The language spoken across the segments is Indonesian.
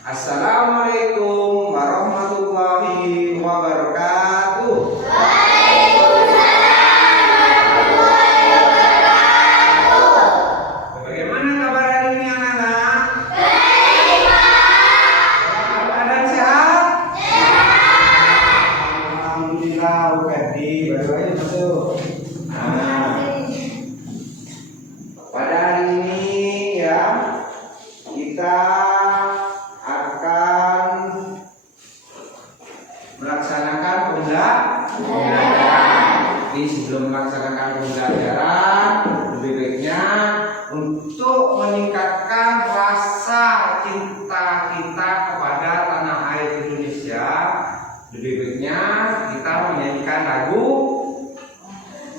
Assalamualaikum warahmatullahi wabarakatuh. Bagaimana kabar hari ini anak-anak? Baik, Pak. Keadaan sehat? Sehat. Alhamdulillah, Ferdi. Baru-baru masuk. Pada hari ini ya, kita akan melaksanakan pembelajaran. Jadi sebelum melaksanakan pembelajaran, lebih baiknya untuk meningkatkan rasa cinta kita kepada tanah air Indonesia, lebih baiknya kita menyanyikan lagu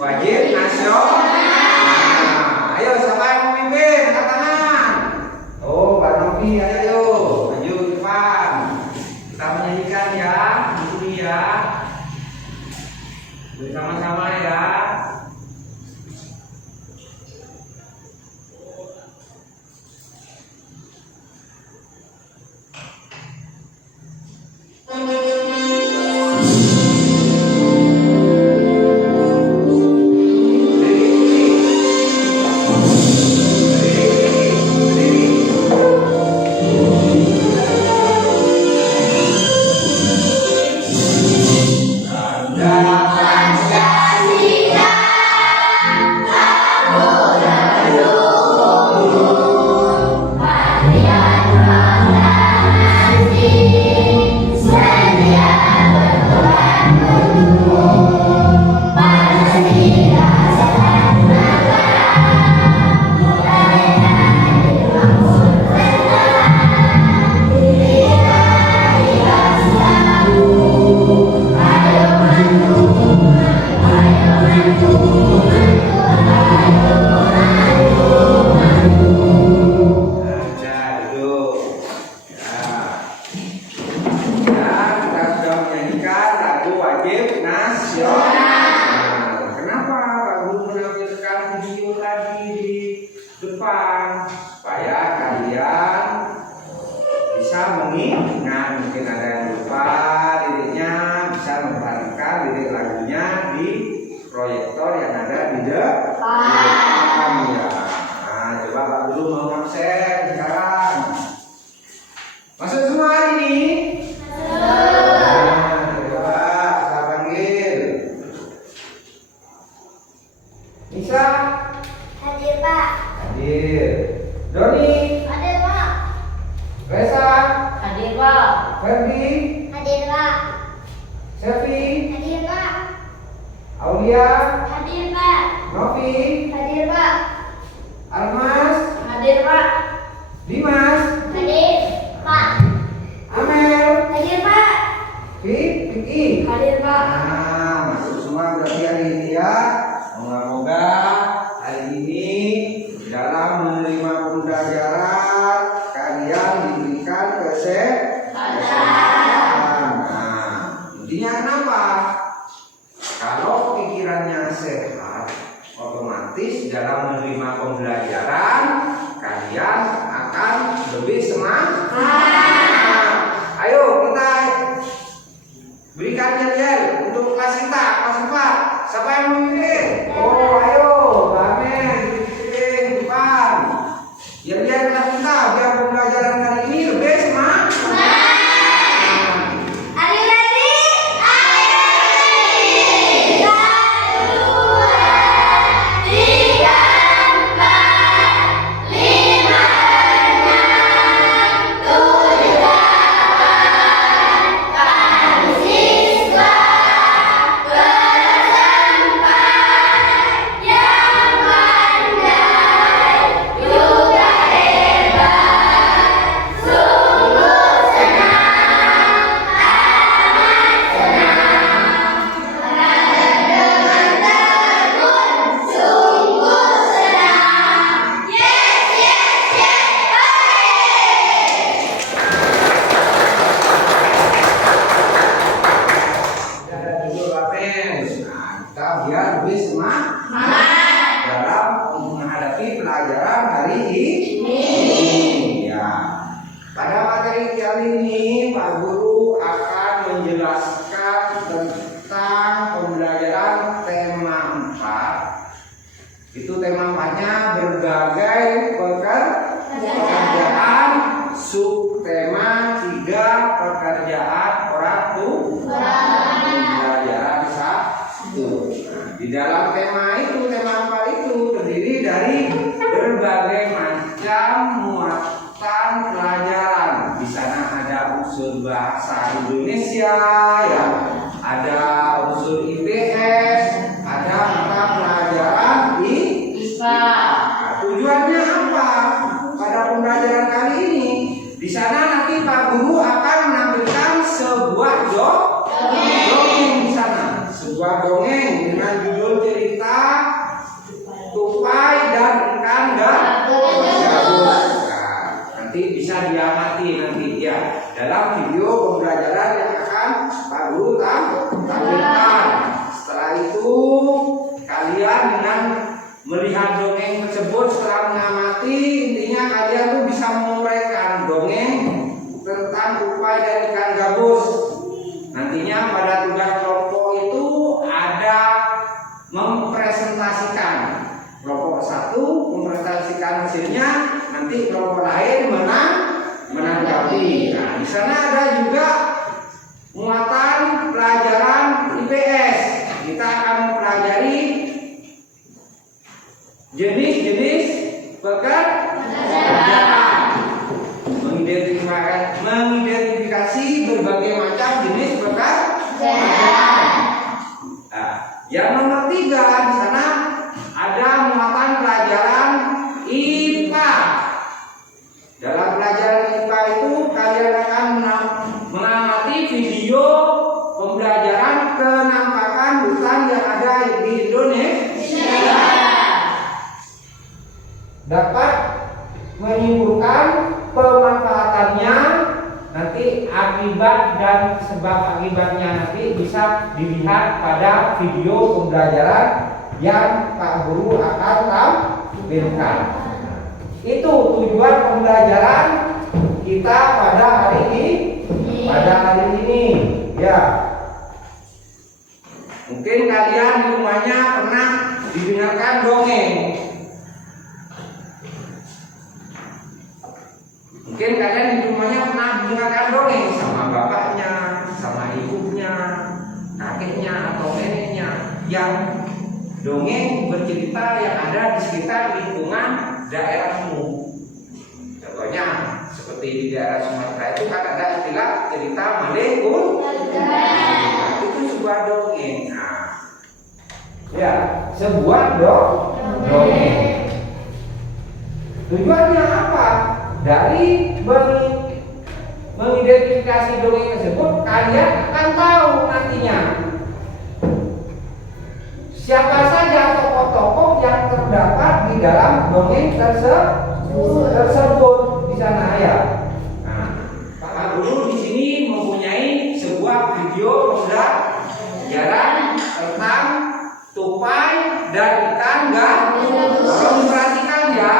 wajib nasional. Nah, ayo siapa yang memimpin? Angkat tangan. Oh, Pak Novi, ayo maju ke depan. Kita menyanyikan ya, ini ya. Bersama-sama ya. Dalam menerima pembelajaran kalian akan lebih kali ini Pak Guru akan menjelaskan tentang pembelajaran tema 4. Itu tema 4-nya berbagai pekerjaan, subtema 3 pekerjaan orang tua. Pembelajaran 1. Di dalam tema 4 itu terdiri dari berbagai macam muatan pelajaran. Di sana ada unsur bahasa Indonesia, ya, ada unsur IPS, ada mata pelajaran IPA. Nah, tujuannya apa? Pada pembelajaran kali ini, di sana nanti Pak Guru akan menampilkan sebuah dongeng di sana, sebuah dongeng dengan judul cerita Tupai dan Ikan Gabus. Nanti bisa diamati nanti ya dalam video pembelajaran yang akan Pak Guru tampilkan. Setelah itu kalian dengan melihat dongeng tersebut, setelah mengamati, intinya kalian tuh bisa menguraikan dongeng tentang tupai dan ikan gabus. Nantinya pada tugas kelompok itu ada mempresentasikan. Kelompok 1 mempresentasikan hasilnya, nanti kelompok lain menanggapi. Nah, di sana ada juga muatan pelajaran IPS. Kita akan mempelajari jenis-jenis pekerjaan, mengidentifikasi berbagai macam jenis pekerjaan. Nah, yang nomor 3 di sana ada muatan pelajaran IPA. Dalam pelajaran IPA itu kalian akan mengamati video pembelajaran kenampakan hutan yang ada di Indonesia. Dapat menyimpulkan pemanfaatannya, nanti akibat dan sebab akibatnya nanti bisa dilihat pada video pembelajaran yang Pak Guru akan tampilkan. Itu tujuan pembelajaran kita pada hari ini, ya. Mungkin kalian di rumahnya pernah didengarkan dongeng. Mungkin kalian di rumahnya pernah mendengarkan dongeng sama bapaknya, sama ibunya, kakeknya atau neneknya, yang dongeng bercerita yang ada di sekitar lingkungan daerahmu. Contohnya seperti di daerah Sumatera itu kan ada istilah cerita Malekun. Itu sebuah dongeng. Nah, ya, sebuah dongeng. Tujuannya apa? Dari mengidentifikasi dongeng tersebut, kalian akan tahu nantinya siapa saja tokoh-tokoh yang terdapat di dalam dongeng tersebut di sana, ya. Nah, Pak Guru di sini mempunyai sebuah video pembelajaran tentang tupai dan ikan gabus. Tolong diperhatikan ya.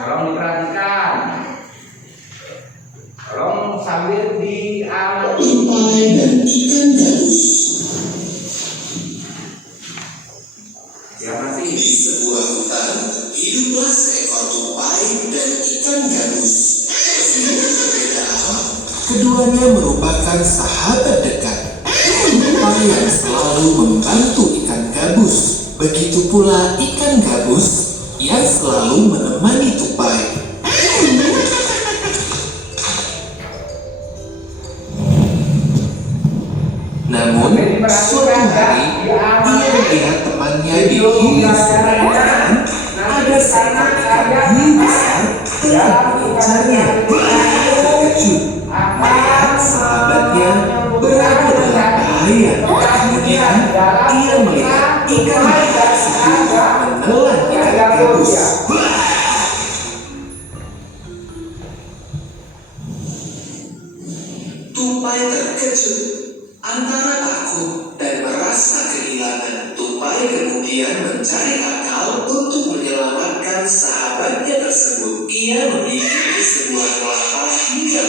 Tolong diperhatikan. Tolong sambil diamati. Tupai dan ikan gabus. Ya, nanti di sebuah hutan hiduplah seekor tupai dan ikan gabus. Berbeda alam, keduanya merupakan sahabat dekat. Tupai yang selalu membantu ikan gabus, begitu pula ikan gabus yang selalu menemani tupai. Namun suatu hari dia melihat temannya dihias sedangkan ada seekor ikan hiu besar yang mengincarnya. Terkejut melihat sahabatnya berada dalam bahaya. Kemudian dia melihat ikan tersebut menelan ikan gabus. Tupai terkejut antara takut dan merasa kehilangan. Tupai kemudian mencari akal untuk menyelamatkan sahabatnya tersebut. Ia memiliki sebuah kelapa hingga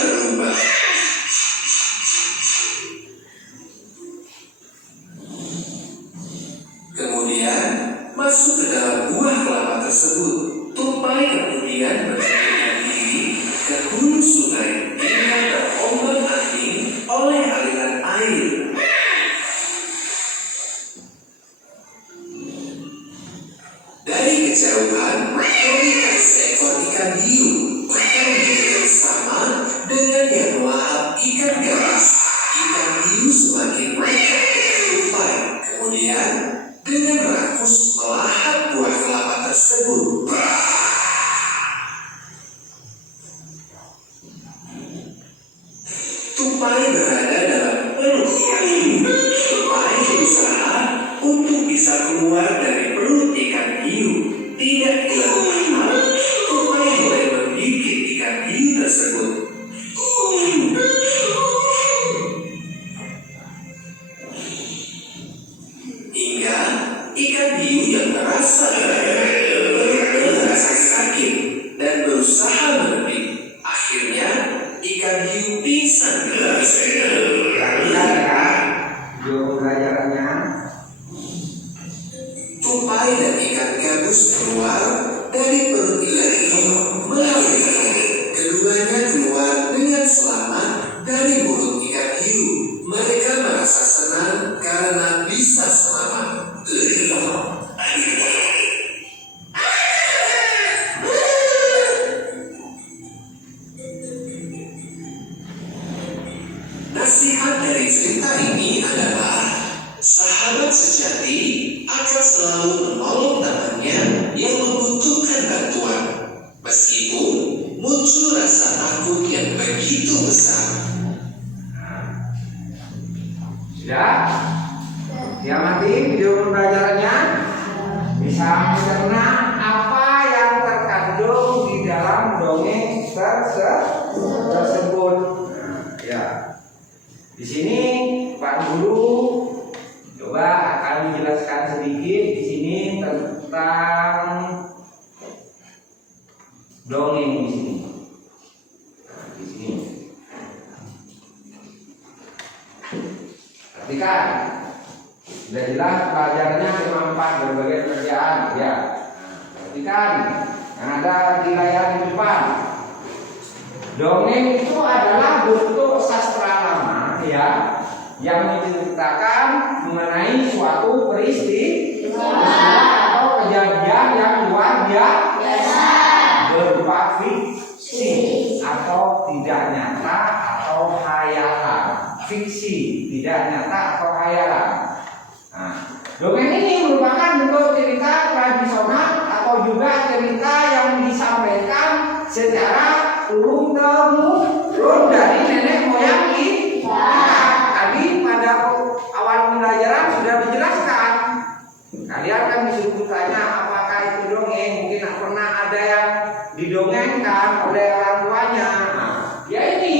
Tupai berada dalam perut ikan hiu. Tupai berusaha untuk bisa keluar dari perut ikan hiu. Tidak dilakukan hal, tupai mulai menggigit ikan hiu tersebut. Hingga ikan hiu yang merasa sakit dan berusaha berhenti. Akhirnya ikan hiu pingsan. Perhatikan ya, video pembelajarannya. Tupai dan ikan gabus keluar dari perut ikan hiu melalui perut. Keduanya keluar dengan selamat dari mulut ikan hiu. Mereka merasa senang karena bisa selamat. Nasihat dari cerita ini adalah sahabat sejati akan selalu menolong temannya yang membutuhkan bantuan, meskipun muncul rasa takut yang begitu besar. Sudah? Diamati video pembelajarannya. Bisa mencerna apa yang terkandung di dalam dongeng tersebut. Ya. Di sini Pak Guru coba akan menjelaskan sedikit di sini tentang dongeng di sini. Nah, di sini. Perhatikan. Sudah jelas pelajarannya cuma 4 berbagai pekerjaan, ya. Nah, perhatikan yang ada di layar di depan. Dongeng itu adalah bentuk sastra lama, ya, yang menceritakan mengenai suatu peristiwa atau kejadian yang luar biasa, berupa fiksi atau tidak nyata atau hayalan. Fiksi, tidak nyata atau hayalan. Nah, dongeng ini merupakan bentuk cerita tradisional atau juga cerita yang disampaikan secara turun temurun dari nenek moyang kita. Tadi pada awal pembelajaran sudah dijelaskan. Kalian kan disuruh bertanya apakah itu dongeng. Mungkin pernah ada yang didongengkan oleh orang tuanya. Nah, ya ini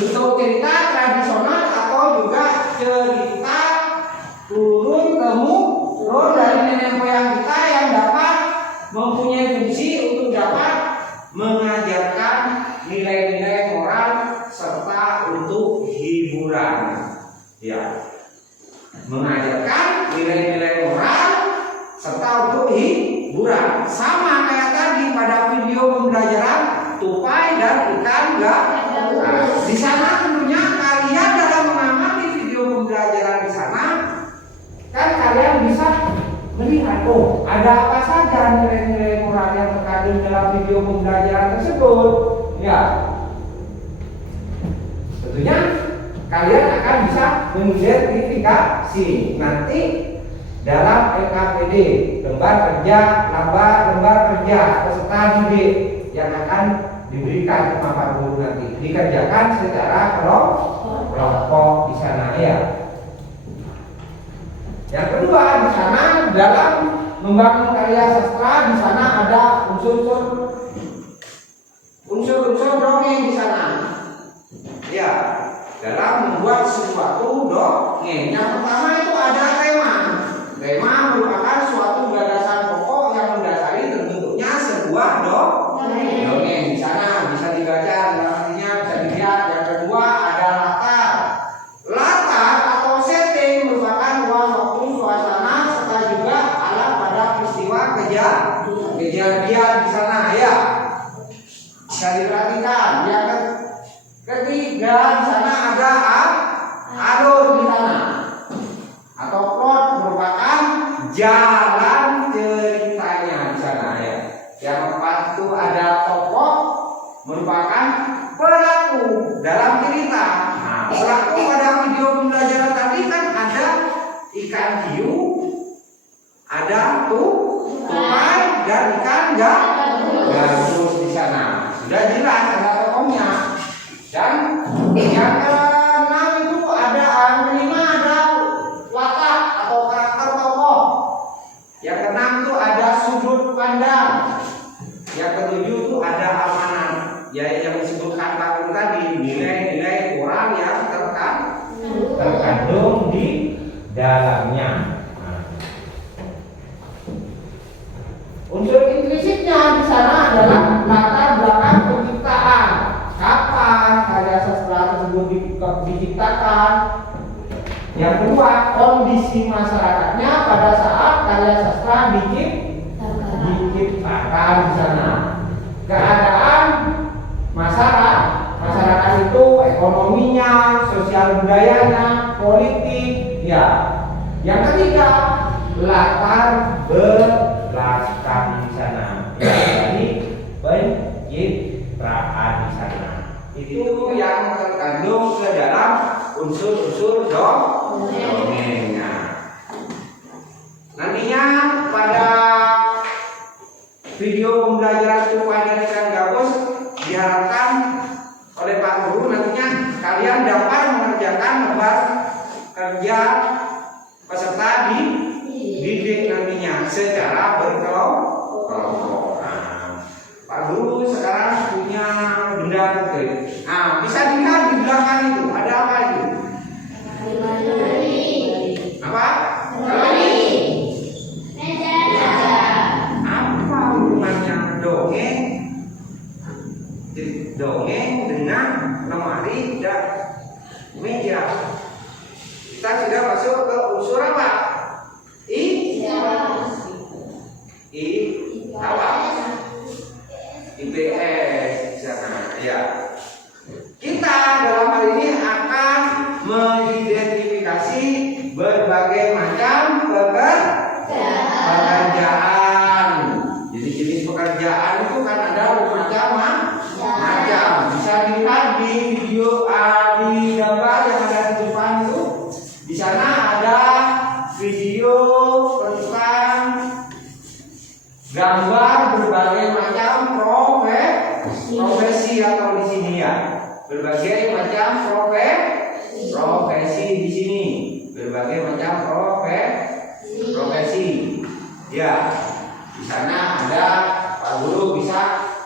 bentuk cerita tradisional atau juga cerita turun temurun dari nenek moyang kita yang dapat mempunyai fungsi untuk dapat mengajarkan nilai-nilai moral serta untuk hiburan. Ya, mengajarkan nilai-nilai moral serta untuk hiburan. Sama kayak tadi pada video pembelajaran tupai dan ikan gabus. Nah, di sana tentunya kalian dalam mengamati video pembelajaran di sana kan kalian bisa melihat, oh, ada apa saja nilai-nilai moral yang terkandung dalam video pembelajaran tersebut. Ya, tentunya kalian akan bisa mengidentifikasi nanti dalam LKPD, lembar kerja, lembar kerja peserta didik yang akan diberikan sama Pak Guru nanti dikerjakan secara kelompok di sana, ya. Yang kedua, di sana dalam membangun karya sastra di sana ada unsur-unsur dongeng di sana. Ya, dalam membuat sesuatu dongeng. Yang pertama itu ada tema. Tema merupakan suatu gagasan pokok yang mendasari terbentuknya sebuah dongeng. Di sana bisa dibaca, artinya bisa dilihat. Yang kedua ada latar. Latar atau setting merupakan ruang waktu, suasana serta juga alat pada peristiwa kejadian di sana, ya. Bisa diperhatikan. Yang ketiga di sana ada alur di sana atau plot merupakan jalan ceritanya di sana, ya. Yang keempat itu ada tokoh merupakan pelaku dalam cerita. Nah, pelaku pada video pembelajaran tadi kan ada ikan hiu, ada tupai dan ikan gabus di sana. Sudah jelas ada tokohnya. Dan karya sastra tersebut diciptakan. Yang kedua, kondisi masyarakatnya pada saat karya sastra diciptakan di sana. Keadaan masyarakat itu ekonominya, sosial budayanya, politik, ya. Yang ketiga, latar belakang di sana. Ya, jadi pencitraan di sana. Itu yang terkandung ke dalam unsur-unsur dongengnya. Nantinya pada video pembelajaran tupai dan ikan gabus diharapkan oleh Pak Guru nantinya kalian dapat mengerjakan lembar kerja peserta didik nantinya secara berkelompok. Pak Guru sekarang punya benda konkret. Nah, bisa dilihat di belakang itu ada apa itu? Apa? Apa hubungannya dongeng dengan lemari dan meja? Kita sudah masuk ke unsur apa? Apa? IPS di sana. Ya. Kita dalam hal ini akan mengidentifikasi berbagai macam pekerjaan. Jadi jenis pekerjaan itu kan ada macam. Bisa dilihat di video di gambar yang ada di depan itu. Di sana ada video tentang gambar berbagai macam profesi atau di sini ya. Berbagai macam profesi di sini. Berbagai macam profesi. Ya. Di sana ada Pak Guru bisa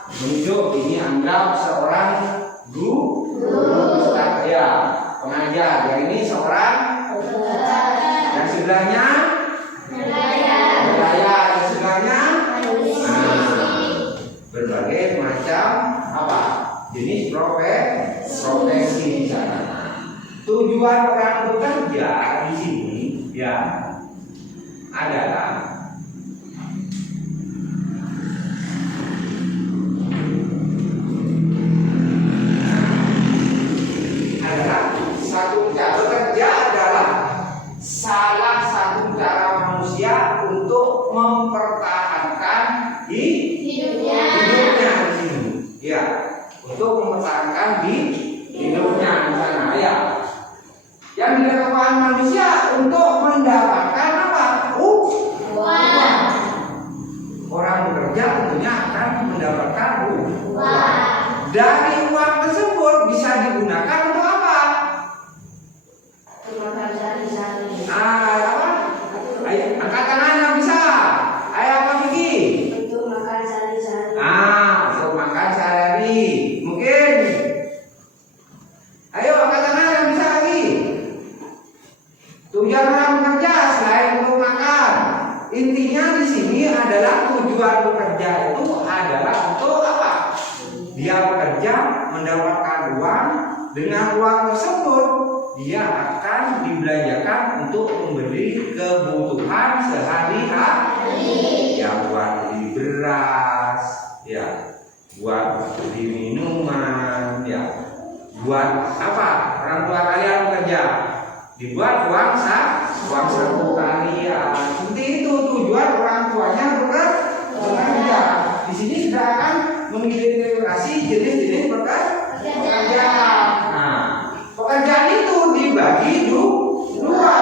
menunjuk ini anggap seorang guru ya, pengajar. Yang ini seorang yang sebelahnya nelayan, yang sebelahnya berbagai macam apa jenis profesi di sana. Tujuan orang bekerja di sini ya adalah bekerja adalah salah satu cara manusia untuk mempertahankan hidupnya di sini. Ya, untuk mempertahankan hidupnya di sana. Ya. Yang dilakukan manusia untuk mendapatkan apa? Uang. Orang bekerja tentunya akan mendapatkan uang. Dari uang tersebut bisa digunakan untuk apa? Apa? Ayo, angkat tangan yang bisa. Ayo apa Miki? Untuk makan sehari-hari. Untuk makan sehari-hari. Mungkin. Ayo angkat tangan yang bisa lagi. Tujuan orang bekerja selain untuk makan. Intinya di sini adalah tujuan bekerja itu adalah untuk apa? Dia bekerja mendapatkan uang. Dengan uang tersebut dia akan dibelanjakan untuk membeli kebutuhan sehari-hari. Ya, buat beli beras, ya, buat beli minuman, ya, buat apa? Orang tua kalian bekerja, dibuat uang saku kalian. Seperti itu tujuan orang tuanya bekerja. Di sini sudah akan mengidentifikasi jenis-jenis pekerjaan. Nah, pekerjaan itu dibagi dua.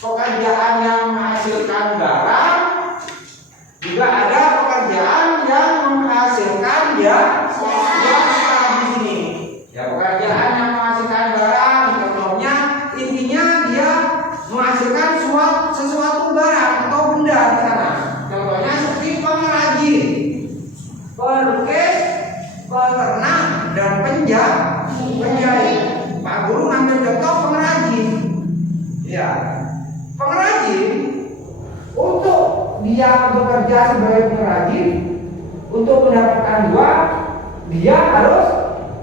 Pekerjaan yang menghasilkan barang, juga ada pekerjaan yang menghasilkan jasa di sini. Ya, pekerjaan yang menghasilkan barang, contohnya intinya dia menghasilkan sesuatu barang atau benda di sana. Contohnya seperti pengrajin, pelukis, peternak, dan penjahit. Pak Guru ngambil contoh pengrajin. Ya, pengrajin untuk dia bekerja sebagai pengrajin untuk mendapatkan uang, dia harus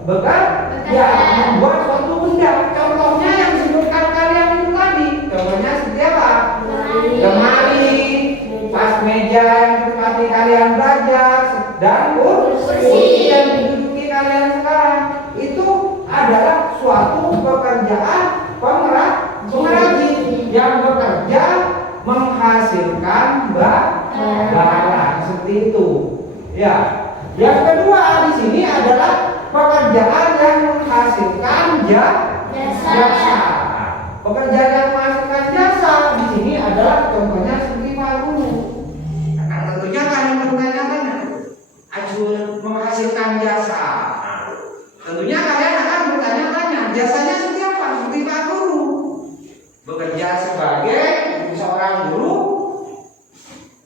bekerja, membuat suatu benda. Contohnya yang disebutkan kalian itu tadi. Contohnya seperti apa? Lemari, pas meja yang tempat kalian belajar, dan kursi yang diduduki kalian sekarang. Itu adalah suatu pekerjaan pengrajin yang bekerja menghasilkan barang seperti itu. Ya. Yang kedua di sini adalah pekerjaan yang menghasilkan jasa. Pekerjaan yang menghasilkan jasa di sini adalah contohnya seperti Pak Guru. Nah, tentunya kalian bertanya-tanya, menghasilkan jasa. Tentunya kalian akan bertanya-tanya, jasanya seperti apa? Seperti Pak Guru. Bekerja sebagai seorang guru,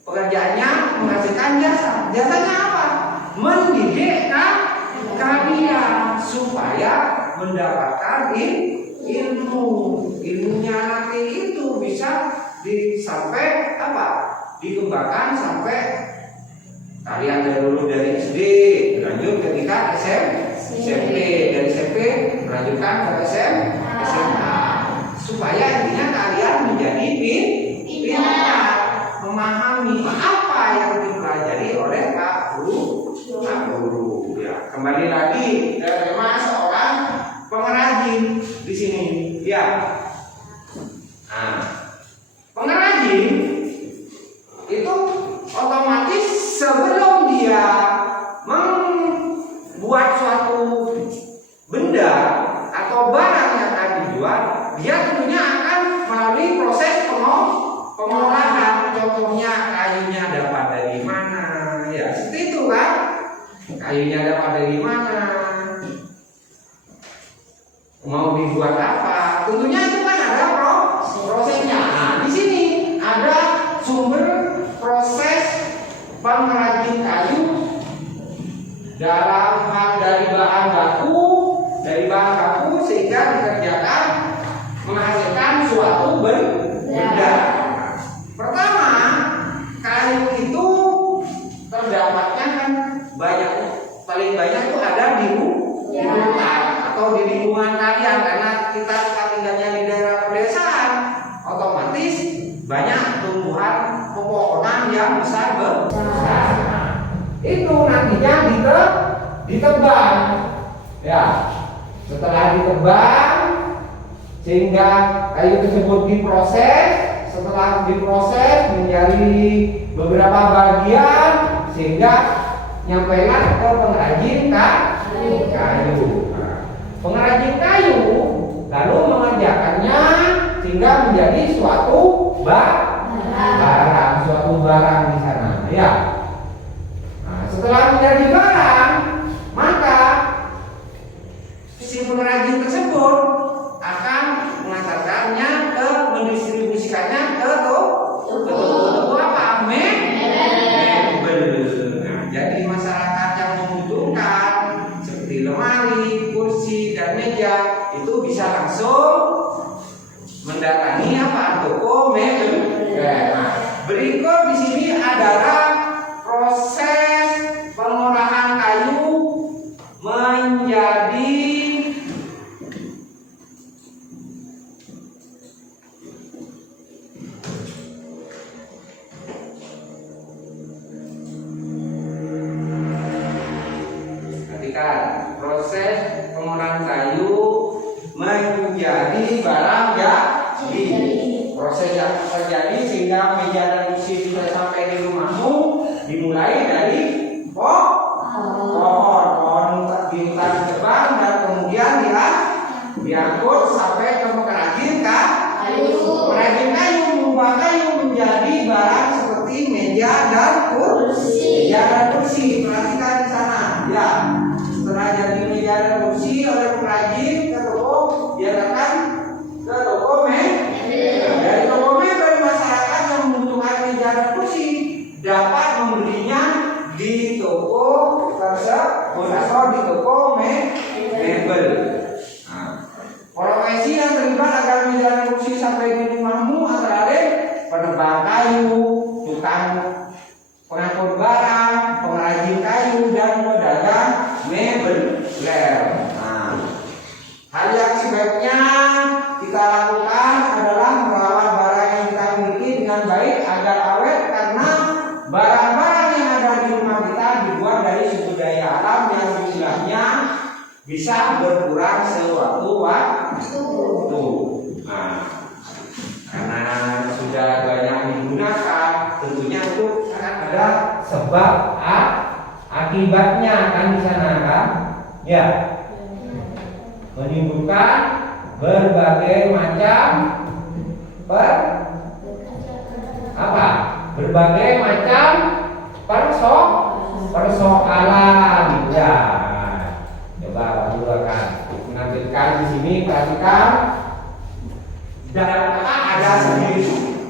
pekerjaannya menghasilkan jasa. Jasanya apa? Mendidik kalian supaya mendapatkan ilmu. Ilmunya nanti itu bisa sampai apa? Dikembangkan sampai kalian dulu dari SD, lanjut ketika SMP, dari SMP melanjutkan ke SMA. Supaya intinya kalian menjadi pintar, memahami apa yang dipelajari oleh Pak Guru. Ya, kembali lagi ke tema seorang pengrajin di sini. Ya, nah, pengrajin itu otomatis sebelum dia membuat suatu benda atau barang yang akan dijual, dia tentunya akan melalui proses pengolahan. Contohnya kayunya dapat dari mana, ya seperti itu kan? Kayunya dapat dari mana? Mau dibuat apa? Tentunya itu kan ada prosesnya. Nah, di sini ada sumber proses pengrajin kayu dalam hal dari bahan baku sehingga dikerjakan menghasilkan suatu benda. Pertama, kayu itu terdapatnya kan paling banyak itu ada di hutan atau di lingkungan kalian, karena kita tinggalnya di daerah pedesaan, otomatis banyak tumbuhan pepohonan yang besar. Itu nantinya ditebang. Ya, setelah ditebang sehingga kayu tersebut diproses. Setelah diproses menjadi beberapa bagian sehingga nyampailah ke pengrajin kayu. Pengrajin kayu lalu mengerjakannya sehingga menjadi suatu barang di sana. Ya. Nah, setelah menjadi barang, maka si pengrajin tersebut akan mengantarkannya mendistribusikannya ke toko apa? Mebel. Nah, jadi masyarakat yang membutuhkan seperti lemari, kursi, dan meja itu bisa langsung mendatangi apa? Toko mebel. Nah, berikut di sini adalah proses pengolahan kayu menjadi barang jadi. Proses yang terjadi sehingga meja dan kursi bisa sampai di rumahmu dimulai dari pohon di hutan Jepang dan kemudian diangkut sampai ke pengrajin kayu mengubah kayu menjadi barang seperti meja dan kursi. Perhatikan di sana. Ya, setelah jadi meja dan kursi oleh pengrajin ke toko, dia datang ke toko dari toko mebel. Masyarakat yang membutuhkan meja dan kursi dapat membelinya di toko tersebut atau di toko mebel. Profesi yang terlibat agar meja dan kursi sampai di rumahmu antara lain penebang kayu, tukang pengangkut barang, pengrajin kayu, dan pedagang bisa berkurang sewaktu-waktu. Nah, karena sudah banyak digunakan, tentunya itu akan ada sebab akibatnya kan di sana kan? Ya, menimbulkan berbagai macam berbagai macam persoalan. Ya, coba Pak Guru akan menampilkan di sini, perhatikan. Dan ada segi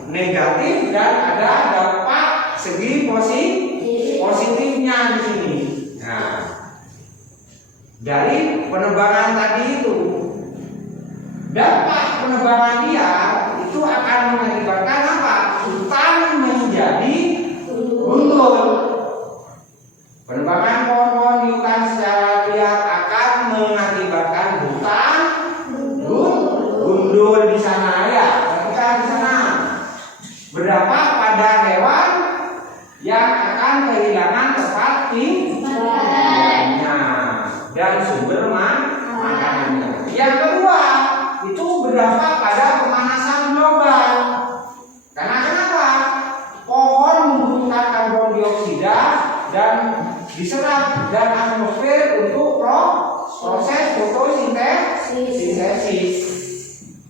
negatif dan ada dampak segi positifnya di sini. Nah, dari penebangan tadi itu, dampak penebangan dia itu akan mengakibatkan apa? Hutan menjadi gundul. Penebangan pohon-pohon di hutan secara liar akan mengakibatkan hutan gundul di sana ya. Perhatikan di sana. Berdampak pada hewan yang akan kehilangan tempat tinggalnya dan sumber makanannya. Yang kedua, itu berdampak pada pemanasan global. Karena kenapa? Pohon membutuhkan karbon dioksida dan diserap dan atmosfer untuk proses fotosintesis.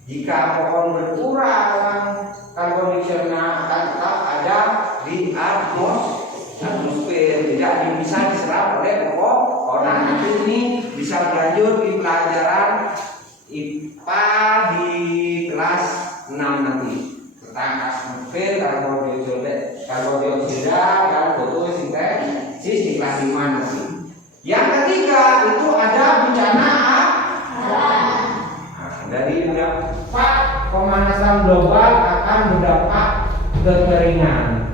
Jika pohon berkurang, karbon dioksida akan tetap ada di atmosfer, tidak bisa diserap oleh pohon. Nanti ini bisa berlanjut di pelajaran IPA di kelas 6 nanti tentang atmosfer, karbon dioksida dan fotosintesis di kelas 5 nanti. Yang ketiga itu ada bencana dari dampak pemanasan global akan berdampak kekeringan.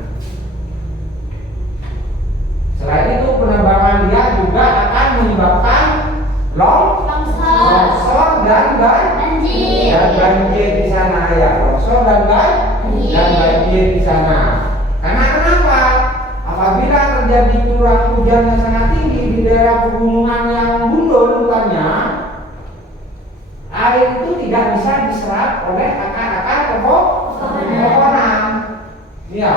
Selain itu, penebangan liar juga akan menyebabkan longsor dan banjir di sana ya. Longsor dan banjir di sana. Karena kenapa? Apabila terjadi curah hujan yang sangat tinggi di daerah pegunungan yang gundul hutannya, air itu tidak bisa diserap oleh akar-akar pepohonan. Ya,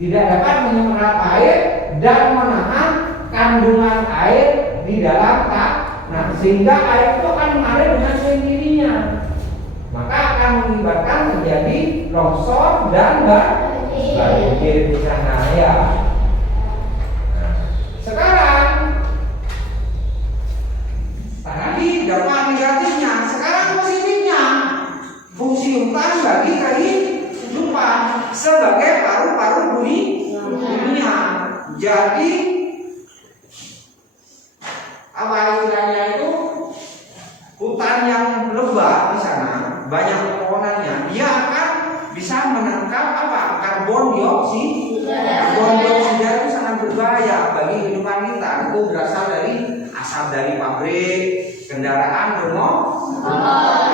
tidak dapat menyerap air dan menahan kandungan air di dalam tanah, sehingga air itu akan mengalir dengan sendirinya. Maka akan mengakibatkan terjadi longsor dan banjir di sana ya. Sekarang tadi dampak negatifnya, sekarang positifnya. Fungsi hutan bagi kehidupan sebagai paru-paru dunia. Jadi apa istilahnya itu, hutan yang lebat di sana banyak pohonannya, dia akan bisa menangkap karbon dioksida. Karbon dioksida itu sangat berbahaya bagi kehidupan kita. Itu berasal dari asap dari pabrik, kendaraan bermotor.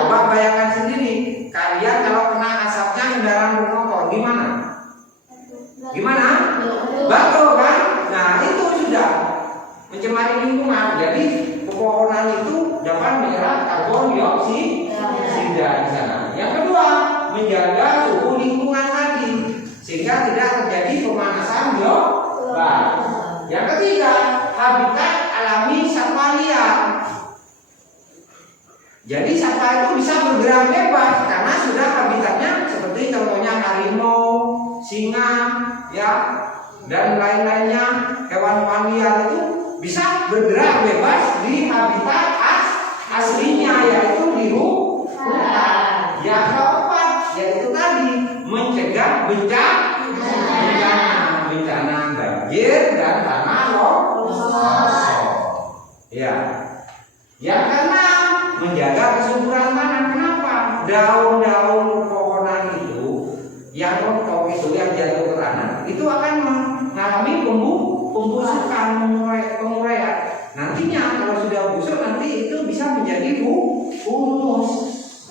Coba bayangkan sendiri, kalian kalau kena asapnya kendaraan bermotor gimana? Batuk kan? Nah, itu sudah mencemari lingkungan. Jadi pepohonan itu dapat menyerap karbon dioksida di sana. Yang kedua, menjaga suhu lingkungan tadi sehingga tidak terjadi pemanasan global. Yang ketiga, habitat alami satwa liar. Jadi satwa itu bisa bergerak bebas karena sudah habitatnya, seperti contohnya harimau, singa, ya, dan lain-lainnya. Hewan-hewan liar itu bisa bergerak bebas di habitat aslinya, yaitu di hutan. Yang keempat, yaitu tadi mencegah bencana banjir dan tanah longsor. Ya. Yang keenam, menjaga kesuburan tanah. Kenapa? Daun-daun pepohonan itu yang rontok itu, yang jatuh ke tanah, itu akan mengalami pembusukan, penguraian. Nantinya kalau sudah busuk, nanti itu bisa menjadi humus,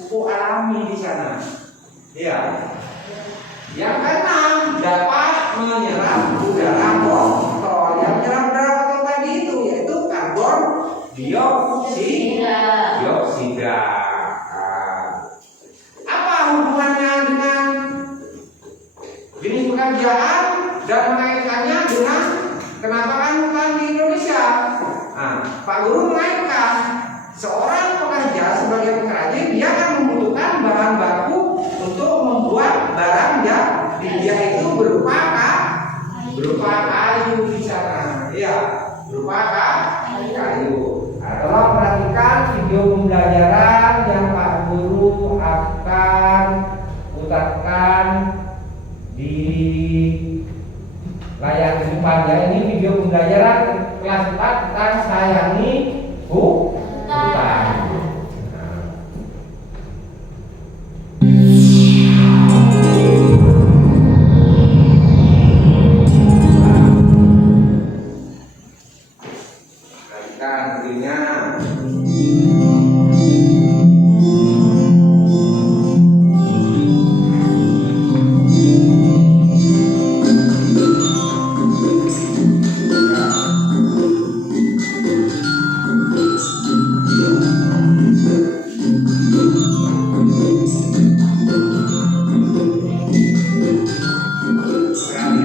pupuk alami di sana. Ya. Yang keenam, dapat menyerap udara kotor. Yang menyerap udara kotor tadi itu yaitu karbon dioksida. berupa kayu di sana. Iya, berupa kayu. Nah, tolong perhatikan video pembelajaran yang Pak Guru akan putarkan di layar depan ya. Ini video pembelajaran kelas 4 tentang sayangi hutan. Perhatikan videonya.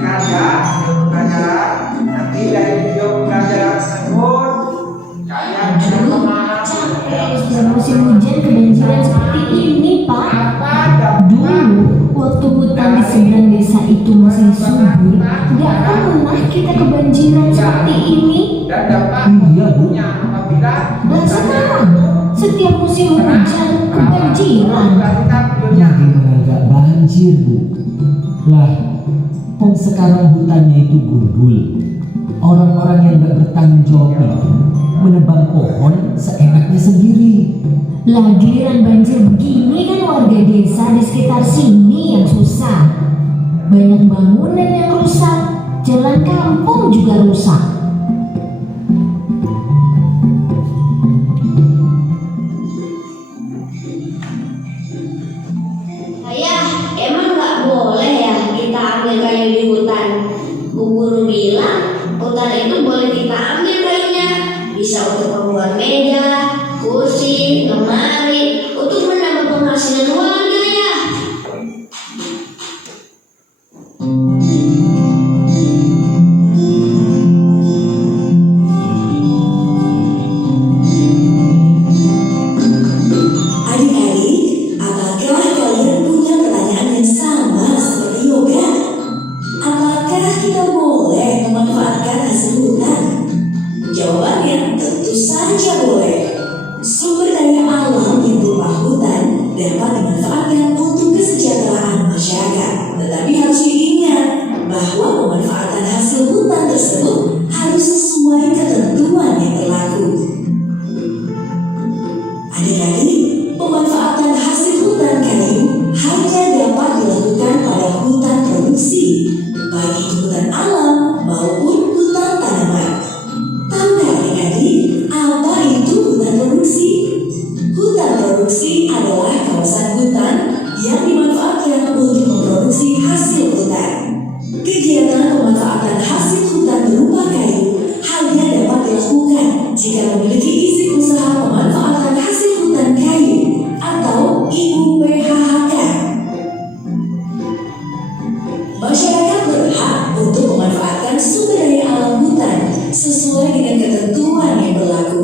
Perhatikan ya video pembelajaran. Nanti dari video pembelajaran tersebut kalian bisa memahami Sudah musim hujan kebanjiran seperti ini, Pak. Dulu, waktu hutan di seberang desa itu masih subur, gak pernah kita kebanjiran seperti ini. dan dampak Iya, Bu. apabila Dan sekarang, setiap musim hujan kebanjiran. perhatikan videonya. Gimana nggak banjir, Bu? Lah, kok sekarang hutannya itu gundul. Orang-orang yang nggak bertanggung jawab itu menebang pohon seenaknya sendiri. Lah giliran banjir begini kan warga desa di sekitar sini yang susah. Banyak bangunan yang rusak, jalan kampung juga rusak. Ayah, emang nggak boleh ya kita ambil kayu di hutan? Bu Guru bilang hutan itu boleh kita ambil kayunya, bisa untuk membuat meja, kursi, lemari, untuk menambah penghasilan warga ya. Adik-adik, apakah kalian punya pertanyaan yang sama seperti yoga? Apakah kita boleh memanfaatkan hasil hutan? Jawabannya tentu saja boleh. Sumber daya alam yang berupa hutan dapat dimanfaatkan untuk kesejahteraan masyarakat. Tetapi harus diingat bahwa pemanfaatan hasil hutan tersebut harus sesuai ketentuan yang berlaku. Adik-adik, pemanfaatan hasil hutan kayu hanya dapat dilakukan pada hutan produksi, baik itu hutan alam maupun hutan tanaman. Tahukah adik-adik apa itu hutan produksi? Hutan produksi adalah kawasan hutan yang dimanfaatkan untuk memproduksi hasil hutan. Kegiatan pemanfaatan hasil hutan berupa kayu hanya dapat dilakukan jika memiliki izin usaha pemanfaatan hasil hutan kayu atau IUPHK. Masyarakat berhak untuk memanfaatkan sumber daya alam hutan sesuai dengan ketentuan yang berlaku.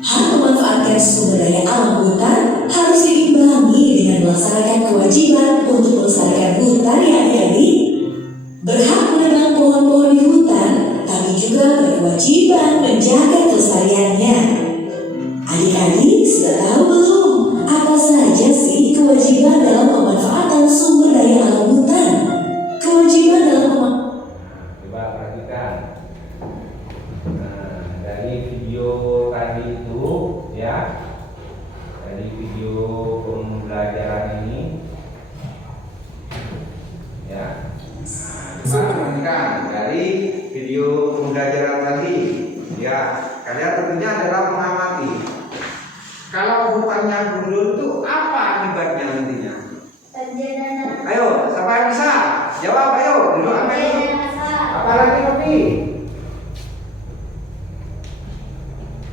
Hak memanfaatkan sumber daya alam hutan harus diimbangi dengan melaksanakan kewajiban untuk melestarikan hutan ya adik-adik. Berhak menebang pohon-pohon di hutan, tapi juga berkewajiban menjaga kelestariannya. Adik-adik sudah tahu belum apa saja sih kewajiban dalam pemanfaatan sumber daya alam hutan? Kewajiban dalam Coba perhatikan. Nah, dari video tadi itu ya, dari video pembelajaran ini ya. Coba perhatikan dari video pembelajaran tadi ya. Kalian tentunya adalah mengamati. Kalau hutannya gundul itu apa akibatnya nantinya? Ayo, siapa yang bisa? Jawab, ayo. Duduk apa itu? Apalagi kopi?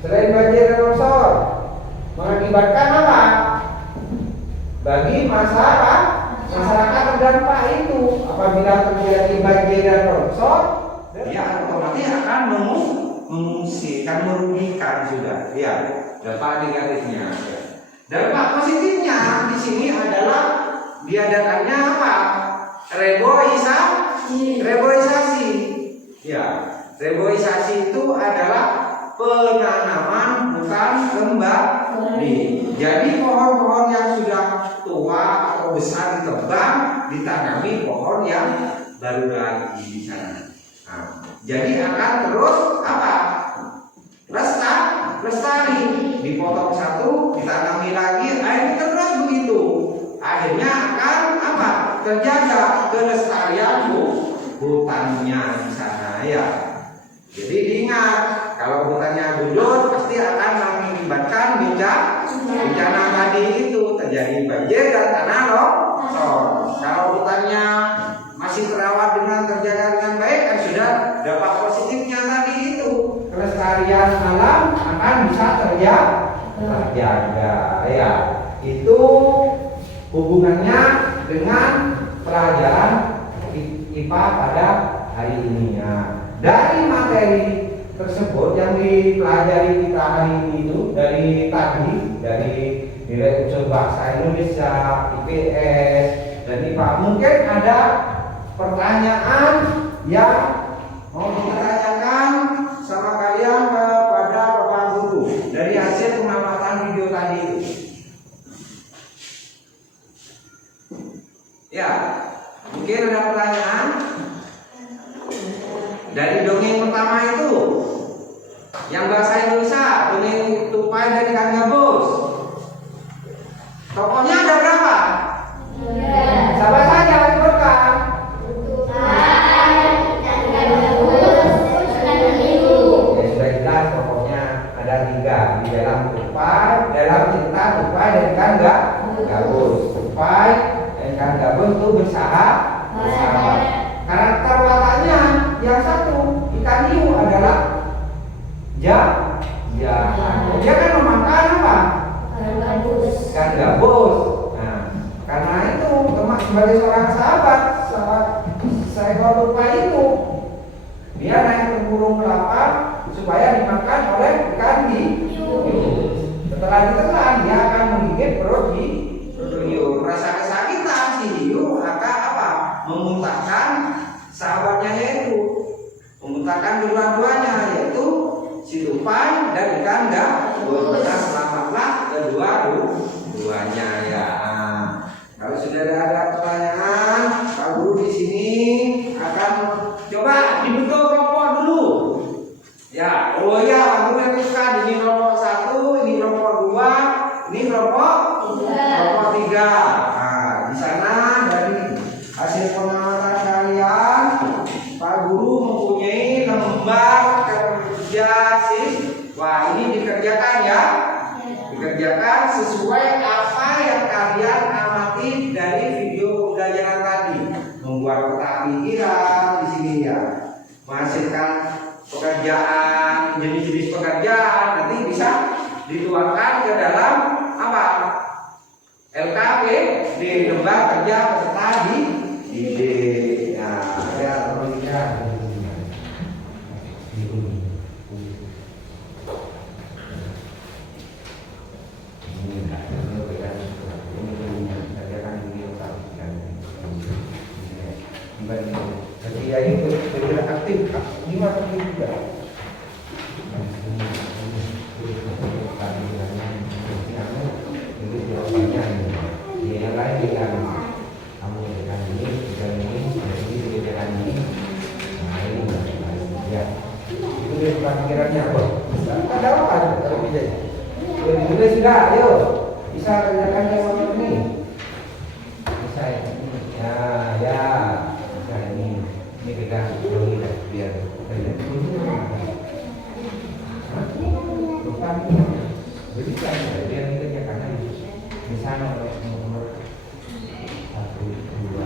Selain banjir dan longsor, mengakibatkan apa? Bagi masyarakat terdampak itu, apabila terjadi banjir dan longsor, dia otomatis akan mengungsi, akan merugikan juga. Ya, dampak negatifnya. Dampak positifnya di sini adalah diadakannya apa? Reboisasi Reboisasi. Ya, reboisasi itu adalah penanaman hutan kembali. Jadi pohon-pohon yang sudah tua atau besar ditebang, ditanami pohon yang baru lagi di sana. Nah, jadi akan terus apa? Lestari. Dipotong satu, ditanami lagi, ini terus begitu. Akhirnya akan apa? Terjaga kelestarian hutannya di sana ya. Jadi diingat, kalau hutannya gundul pasti akan mengakibatkan bencana tadi itu, terjadi banjir dan tanah longsor. Kalau hutannya masih terawat dengan terjaga dengan baik, kan sudah dapat positifnya tadi itu, kelestarian alam akan bisa terjaga ya. Itu hubungannya dengan pelajaran IPA pada hari ini ya. Dari materi tersebut yang dipelajari kita hari ini itu dari nilai unsur bahasa Indonesia, IPS dan IPA, mungkin ada pertanyaan yang mau ditanyakan sama kalian kepada Bapak Guru dari hasil pengamatan video tadi itu. Ya, mungkin ada pertanyaan. Dari dongeng pertama itu yang bahasa Indonesia, dongeng tupai dari Kang Gabus. Tokohnya ada berapa? Siapa saja sebutkan? Ya sudah jelas, tokohnya ada 3 di dalam tupai, dalam cerita tupai dan Kang Gabus. Tupai dan Kang Gabus itu bersahabat. Karakter wataknya yang satu, ikan hiu adalah jahat. Dia kan memakan apa? Ikan gabus. Nah, karena itu teman sebagai seorang sahabat seekor tupai itu, dia naik ke burung kelapa supaya dimakan oleh ikan hiu. Setelah ditelan, dia akan menggigit perut hiu. Merasa kesakitan, si hiu akan apa? Memuntahkan sahabatnya, yaitu memuntahkan kedua-duanya, yaitu si tupai dan ikan gabus. Selamatlah kedua-duanya ya. Kalau sudah ada pertanyaan, Pak Guru di sini akan coba dibentuk kelompok dulu. Ya, oh ya, Pak Guru neteskan ini kelompok 1, ini kelompok 2, ini kelompok 3. Nah, di sana dari hasil pengamatan kalian, Pak Guru mempunyai lembar kerja siswa. Ini dikerjakan ya, dikerjakan sesuai apa yang kalian amati dari video pembelajaran tadi. Membuat kotak pikiran di sini ya, menghasilkan pekerjaan, jenis-jenis pekerjaan nanti bisa dituangkan ke dalam apa? LKP di lembar kerja peserta didik. Nah, ya pemikiran. Ketika itu bergerak aktif, gimana juga? Yang lain dengan kamu dengan ini, dengan ini, nah ini ya. Itu dia pikirannya apa? Ada apa kalau bisa? Sudah sudah, ayo bisa kerjakan yang macam ini. Bisa ya, ya. Ini kita dulu ya, biar bukan bisa biar kita kerjakan di sana nomor 1, 2.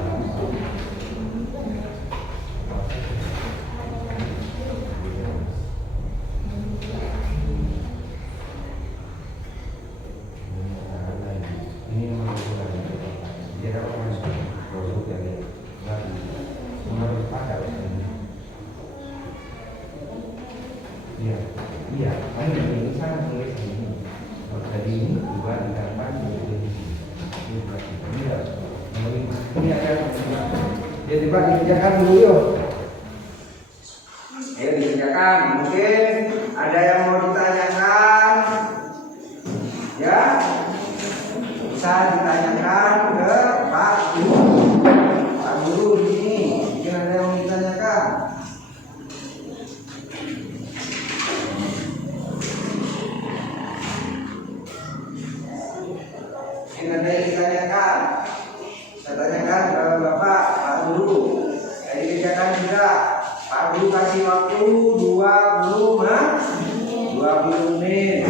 Iya, ini sana tulis ini. Jadi ini 2 ditambah ini berarti ini ada nomor 5. Ini ada Jadi Pak dikerjakan dulu yuk. Ayo dikerjakan. Mungkin ada yang mau ditanyakan, ya? Bisa ditanyakan ke Pak Guru. Pak Guru di sini. Mungkin ada yang mau ditanyakan. Mungkin ada yang ditanyakan. Saya tanyakan ke Bapak, Pak Guru. Jadi dikerjakan juga. Pak Guru kasih waktu 20 menit.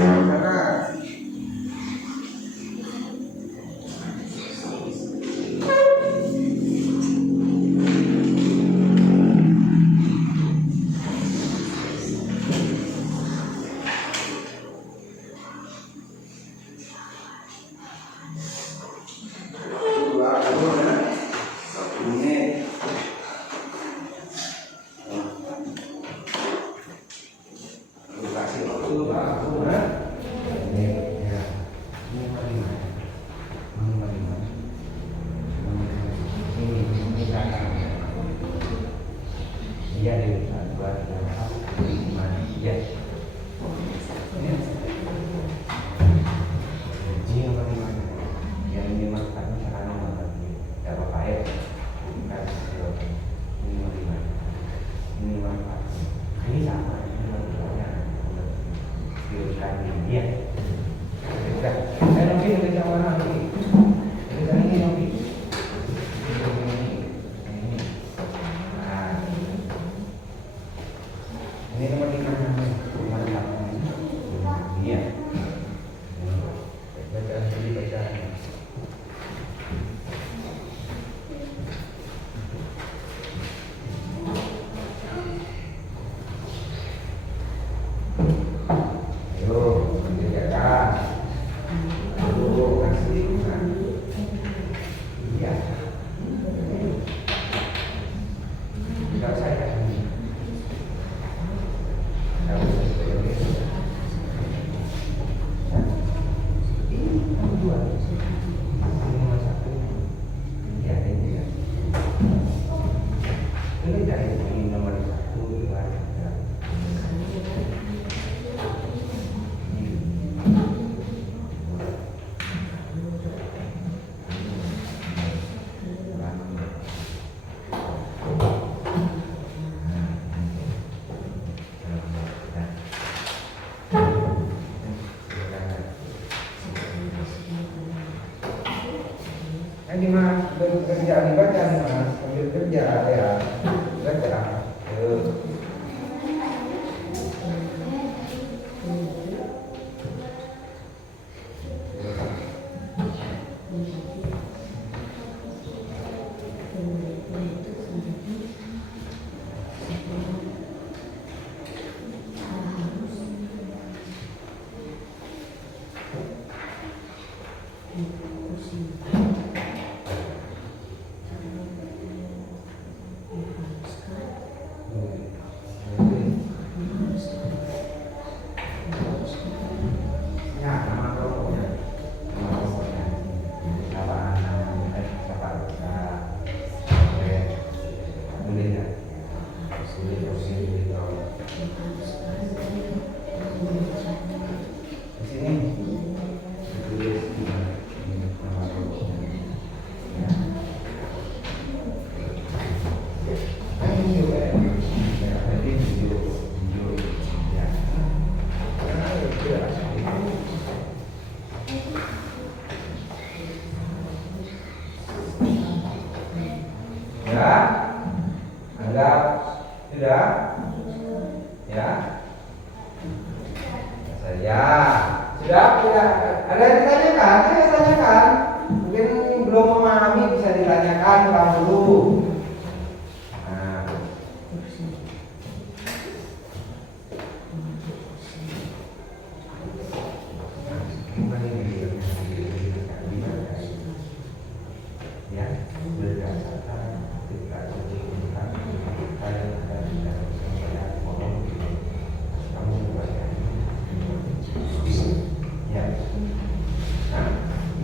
Karena gimana kerjaan dibaca Mas, sambil kerja ya, baca.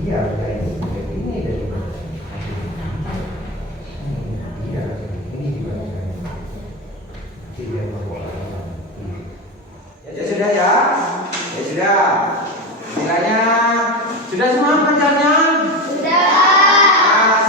Iya, Sudah semua pengajarnya? Sudah.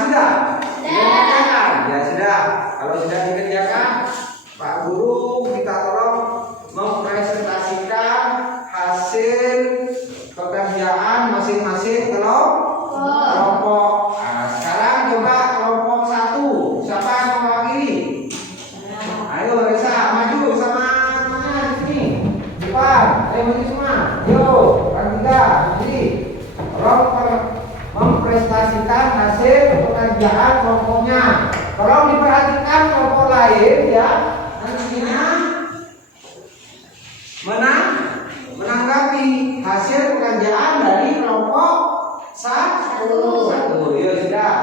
Sudah. Dikerjakan? Ya sudah. Kalau sudah dikerjakan, Pak Guru kita tolong mempresentasikan hasil pekerjaan masing-masing kelompok. Nah, sekarang coba kelompok 1. Siapa yang mewakili? Ayo Reza, maju sama temannya di sini. Depan, ayo maju semua. Yo, orang 3, jadi tolong mempresentasikan hasil pekerjaan kelompoknya. Tolong diperhatikan kelompok lain ya. Nantinya menanggapi hasil pekerjaan dari kelompok 1. Yo sudah.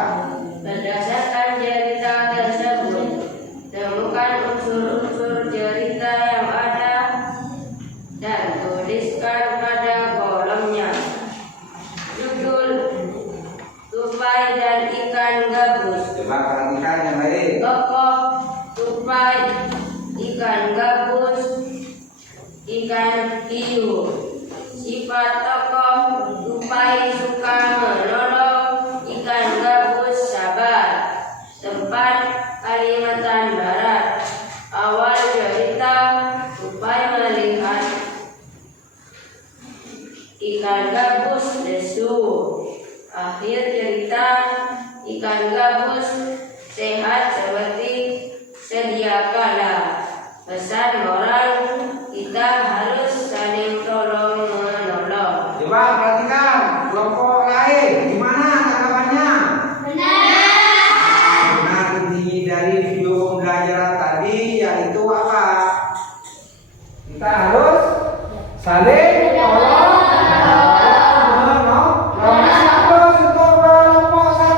Berdasarkan cerita tersebut, temukan unsur-unsur cerita yang ada dan tuliskan pada kolomnya. Judul: Tupai dan Ikan Gabus. Coba perhatikan yang baik. Tokoh: tupai, ikan gabus, ikan hiu. Sifat tokoh: tupai suka menolong, ikan gabus sabar. Tempat: Kalimantan Barat. Awal cerita: tupai melihat ikan gabus lesu. Akhir cerita: ikan gabus sehat seperti sedia kala. Pesan moral: kita harus saling tolong menolong. Coba perhatikan kelompok lain. Gimana tanggapannya? Benar, inti dari video pembelajaran tadi yaitu apa? Kita harus saling tolong menolong. Terus untuk kelompok 1.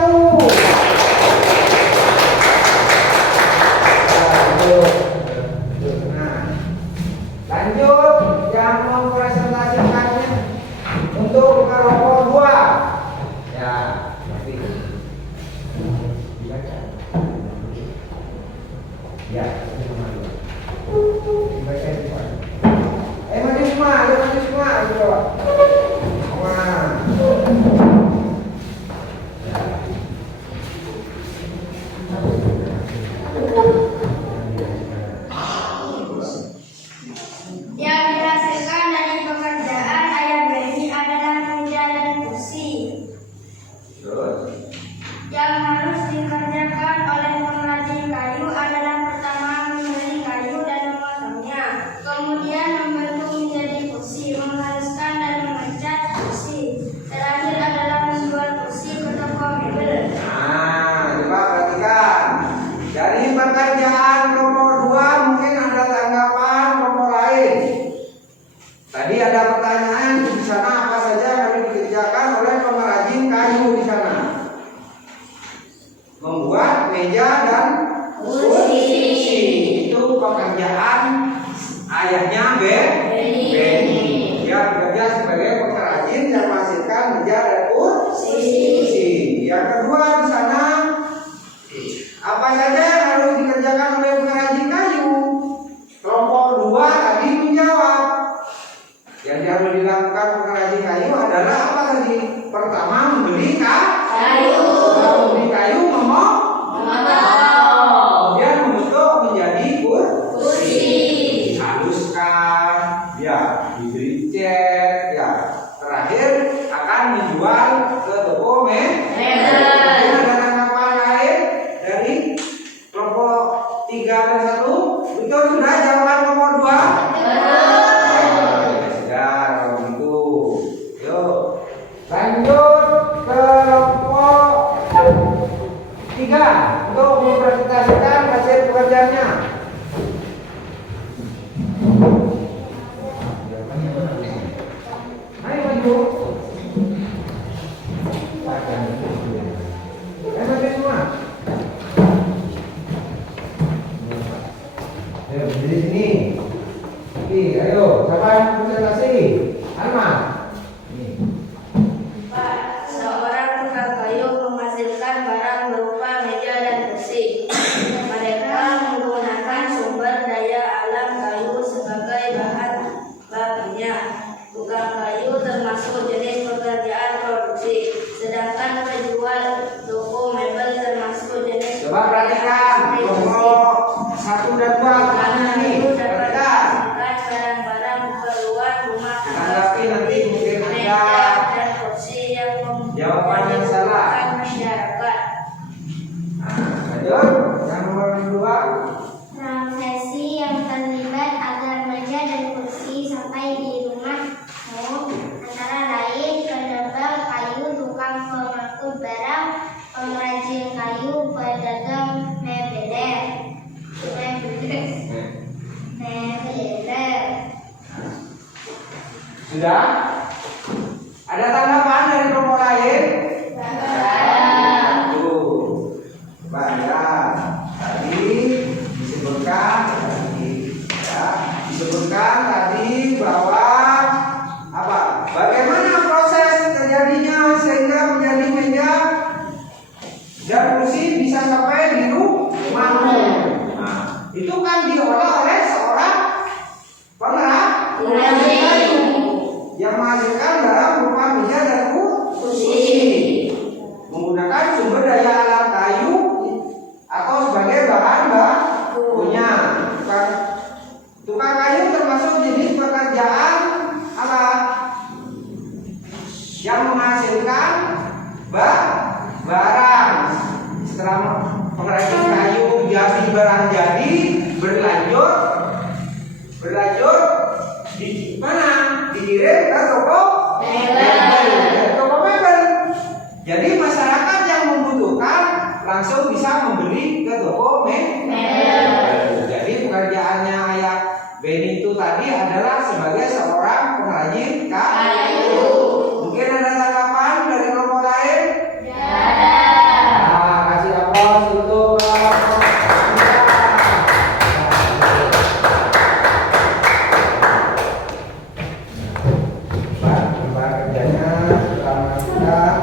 Nah, lanjut yang mempresentasikannya untuk kelompok 2. Ya, nanti. Ya, dibaca di depan. Maju semua, ayo maju semua, ayo. Wah. Yang dihasilkan dari pekerjaan ayah Benny adalah meja dan kursi. Terus. Yang harus dikerjakan oleh pengrajin kayu adalah pertama membeli kayu dan memotongnya, kemudian membentuk menjadi kursi, menghaluskan dan mengecat kursi. Terakhir adalah menjual kursi ke toko mebel. Nah, coba perhatikan. Dari pekerjaan kelompok 2 mungkin ada tanggapan kelompok lain. Tadi ada pertanyaan di sana apa saja yang dikerjakan oleh pengrajin kayu di sana. Membuat meja dan kursi. Itu pekerjaan ayahnya Benny. Dia bekerja sebagai pengrajin yang menghasilkan meja dan kursi. Yang kedua di sana, apa saja yang harus dikerjakan oleh pengrajin kayu? Kelompok 2 tadi menjawab. Yang harus dilakukan pengrajin kayu adalah apa tadi? Pertama membeli kayu. Membeli kayu, kemudian membentuk menjadi kursi. Dihaluskan, ya, diberi cat, ya. Terakhir akan dijual ke toko mebel. Ada tanggapan lain dari kelompok 3 dan 1? Betul sudah jawaban kelompok 2? Ya sudah, kalau gitu. Yuk, lanjut ke kelompok 3 untuk mempresentasikan hasil pekerjaannya. Ayo maju. Ayo maju semua. Ayo berdiri sini. Oke, ayo siapa yang presentasi? Alma. Nih. Pak. Jawaban yang salah. Masyarakat. Lanjut. Yang nomor 2. Prosesi yang terlibat agar meja dan kursi sampai di rumahmu antara lain penebang kayu, tukang pengangkut barang, pengrajin kayu, pedagang mebler. Sudah? Ada tanggapan dari kelompok lain? Tuh. Baik. Tadi disebutkan tadi bahwa apa? Bagaimana proses terjadinya sehingga menjadi meja dan kursi bisa sampai di rumahmu. Nah, itu kan diolah oleh seorang pengrajin kayu yang menghasilkan barang berupa meja dan kursi menggunakan sumber daya alam kayu atau sebagai bahan bakunya. Tukang kayu termasuk jenis pekerjaan apa yang menghasilkan barang. Setelah pengrajin kayu jadi barang jadi berlanjut di mana? Dikirim ke toko mebel. Jadi masyarakat yang membutuhkan langsung bisa membeli ke toko mebel. Jadi pekerjaannya ayah Beni itu tadi adalah sebagai seorang pengrajin kayu. Mungkin ada tanggapan dari kelompok lain? Nah, kasih aplaus untuk kerjanya pertama kita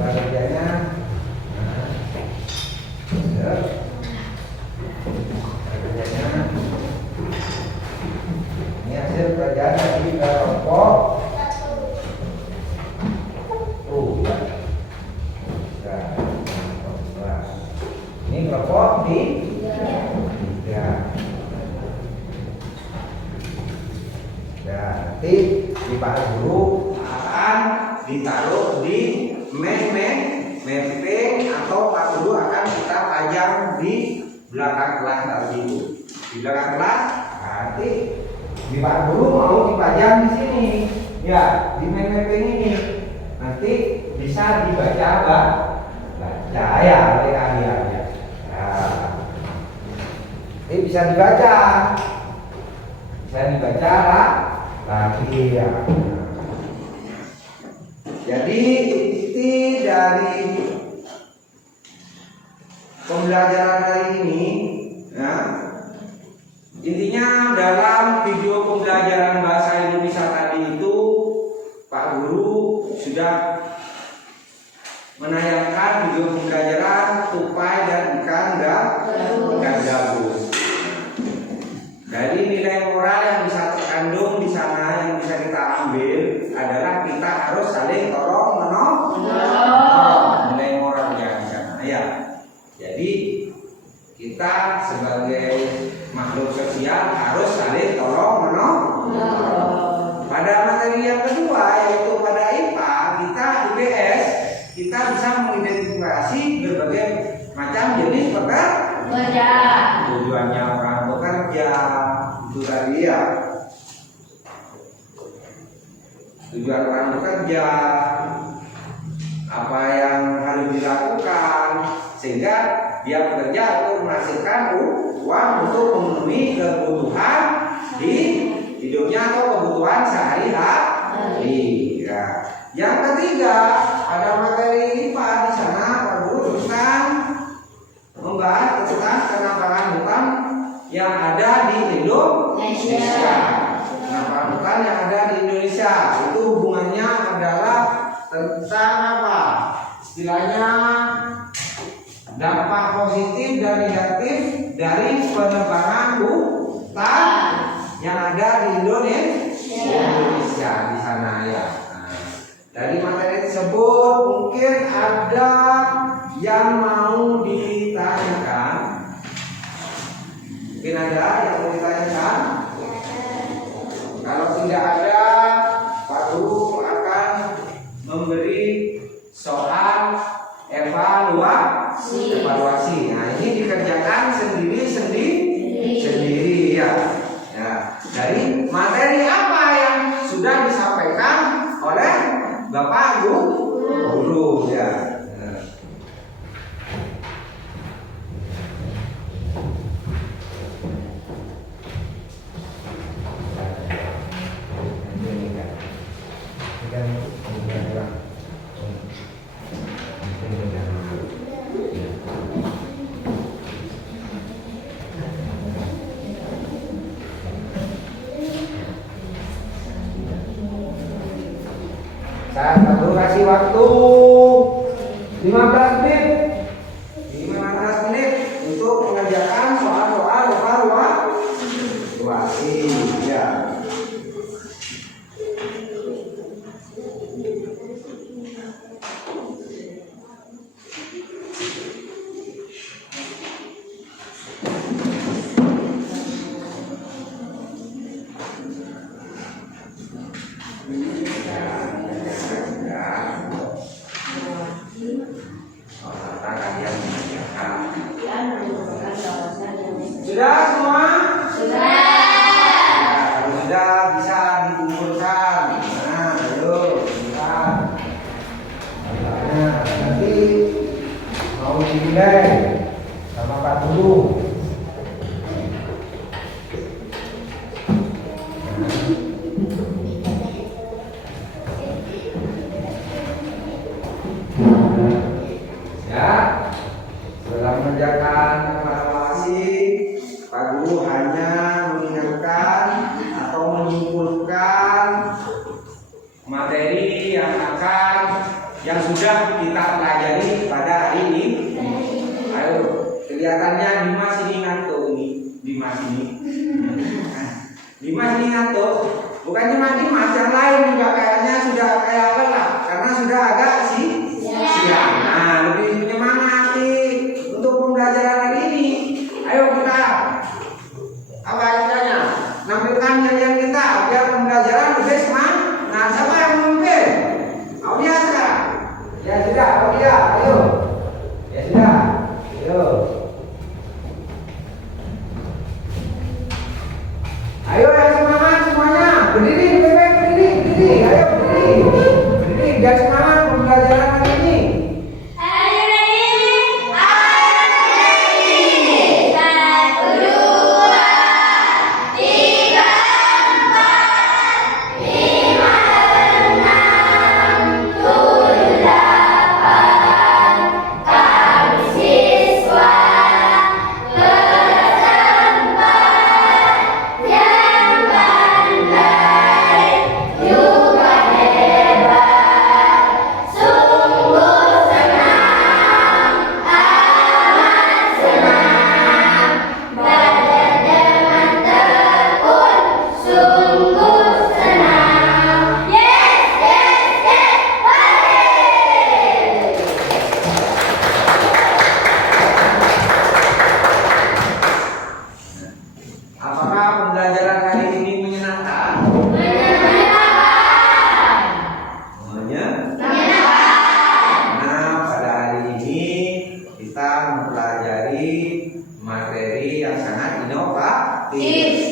kerjanya ini hasil kerjaan dari kelompok ini kelompok tiga. Ya, nanti di Pak Guru akan ditaruh di mapping atau Pak Guru akan kita pajang di belakang kelas tadi. Di belakang kelas nanti di Pak Guru mau dipajang di sini. Ya, di mapping ini nanti bisa dibaca ya oleh kalian ya. Ini bisa dibaca lagi ya. Jadi inti dari pembelajaran hari ini ya, intinya dalam video pembelajaran bahasa Indonesia tadi itu Pak Guru sudah menayangkan video pembelajaran tupai dan ikan gabus. Jadi nilai moral yang bisa terkandung di sana yang bisa kita ambil adalah kita harus saling tolong menolong. Nilai moralnya di sana ya. Jadi kita sebagai makhluk sosial harus saling tolong menolong. Pada materi yang kedua yaitu pada IPA kita IPS kita bisa mengidentifikasi berbagai macam jenis pekerja. Tujuannya orang bekerja itu tadi ya. Tujuan orang bekerja, apa yang harus dilakukan sehingga dia bekerja untuk menghasilkan uang untuk memenuhi kebutuhan di hidupnya atau kebutuhan sehari-hari. Ya. Yang ketiga ada materi IPA di sana Pak Guru teruskan membahas tentang penambangan hutan yang ada di Indonesia. Penambangan hutan yang ada di Indonesia itu hubungannya adalah tentang apa? Istilahnya dampak positif dan negatif dari penebangan hutan yang ada di Indonesia di sana ya. Dari materi tersebut mungkin ada yang mau ditanyakan. Mungkin ada yang mau ditanyakan. Kalau tidak ada, Pak Guru akan memberi soal evaluasi. Nah, ini dikerjakan sendiri ya. Dari materi apa yang sudah disampaikan oleh Bapak Guru ya. Saya perlu kasih waktu 15 menit untuk mengerjakan soal-soal evaluasi ya. Sudah semua? Sudah. Kalau sudah bisa dikumpulkan. Nah, ayo kita. Nah, nanti mau dinilai sama Pak Guru. Ya, setelah mengerjakan evaluasi, Pak Guru hanya mengingatkan atau menyimpulkan materi yang sudah kita pelajari pada hari ini. Ayo, kelihatannya Dimas ini ngantuk nih, Dimas ini. Dimas ini ngantuk. Bukan cuma Dimas, yang lain juga kayaknya sudah kayak lelah karena sudah agak siang. Nah, lebih menyemangati untuk pembelajaran hari ini. Ayo kita apa istilahnya? Nampilkan nyanyian kita biar pembelajaran lebih semangat. Nah, siapa yang memimpin? Aulia sekarang. Ya sudah, Aulia, ayo. Ya sudah, ayo. Ayo yang semangat semuanya. Berdiri, berdiri. Ayo berdiri, biar semangat pembelajaran hari ini.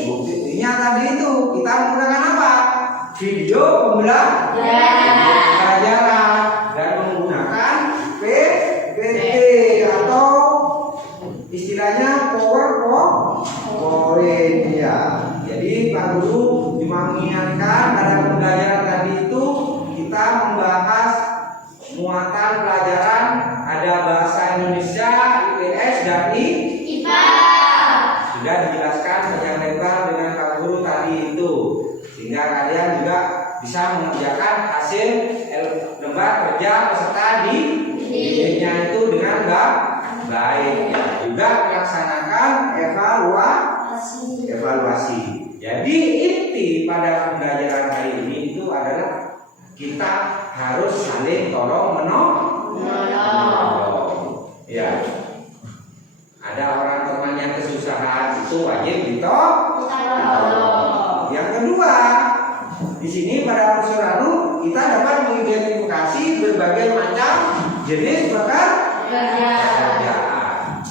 Buktinya tadi itu kita menggunakan apa? Video pembelajaran dan menggunakan PPT atau istilahnya PowerPoint ya. Jadi Pak Guru cuma mengingatkan pada pembelajaran tadi itu kita membahas muatan pelajaran ada bahasa Indonesia, IPS dan IPA. Sudah dijelaskan panjang lebar dengan Pak Guru tadi itu, sehingga kalian juga bisa mengerjakan hasil lembar kerja peserta didiknya itu dengan baik ya. Juga melaksanakan evaluasi. Jadi inti pada pembelajaran hari ini itu adalah kita harus saling tolong menolong. Ya. Ada orang teman yang kesusahan itu wajib ditolong. Yang kedua, di sini pada Profesor Anu kita dapat mengidentifikasi berbagai macam jenis pekerjaan.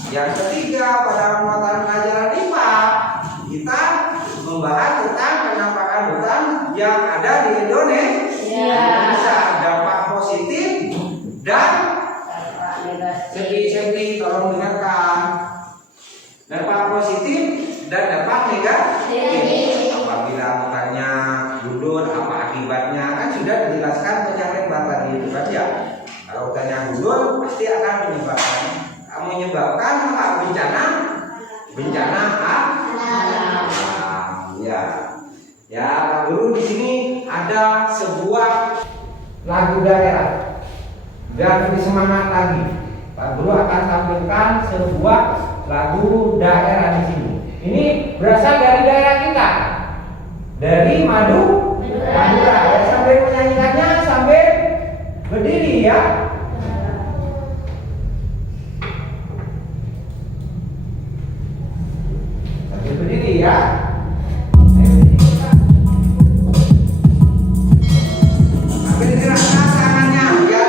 Yang ketiga, pada mata pelajaran IPA kita membahas tentang penampakan hutan yang ada di Indonesia, dampak positif dan segi tolong dengarkan. Dampak positif dan dampak negatif. Apabila hutannya gundul, apa akibatnya? Kan sudah dijelaskan penyakit tadi itu kan ya. Kalau hutannya gundul pasti akan menyebabkan apa? Bencana alam. Ya. Ya, Pak Guru di sini ada sebuah lagu daerah. Dan lebih semangat lagi, Pak Guru akan tampilkan sebuah lagu daerah di sini. Ini berasal dari daerah kita, dari Madura. Ya, sambil menyanyikannya sambil berdiri ya. Sambil berdiri ya. Sambil digerakkan tangannya ya.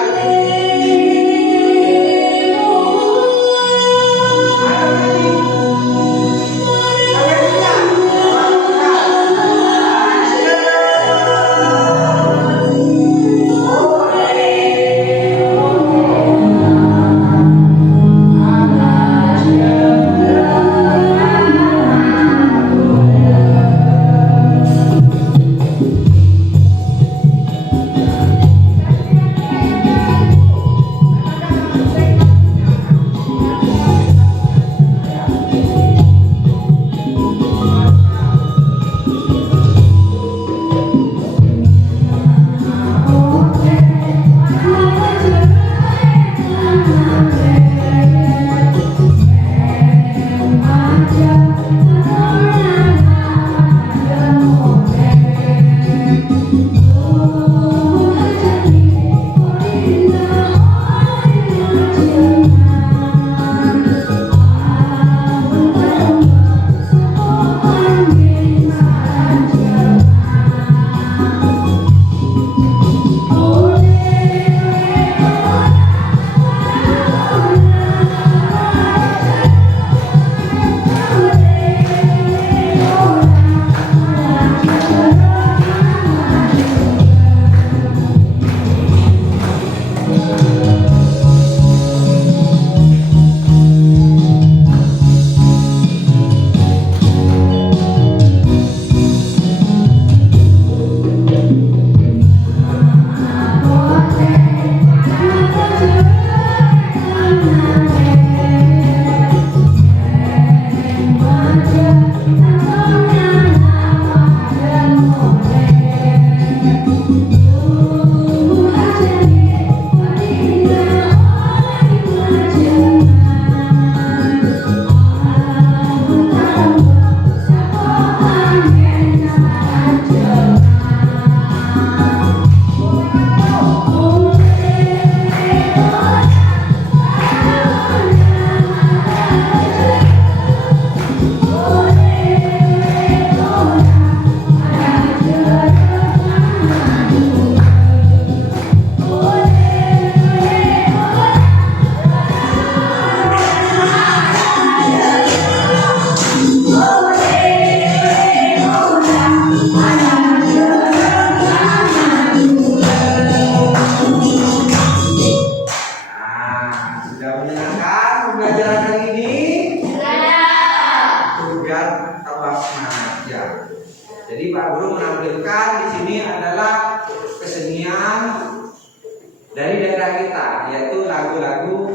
dari daerah kita, yaitu lagu-lagu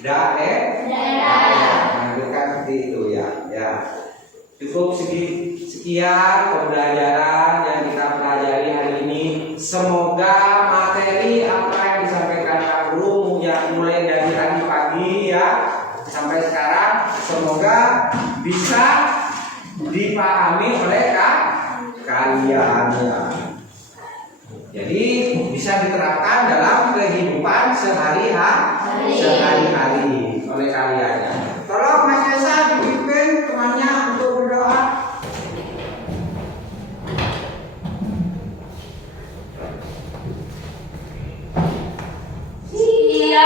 daerah. Menampilkan seperti itu ya. Cukup sekian pembelajaran yang kita pelajari hari ini. Semoga materi apa yang disampaikan Pak Guru yang mulai dari tadi pagi ya sampai sekarang, semoga bisa dipahami oleh kalian ya. Jadi bisa diterapkan dalam kehidupan sehari-hari oleh kalian ya. Tolong Mas Desa dipimpin temannya untuk berdoa. Siap.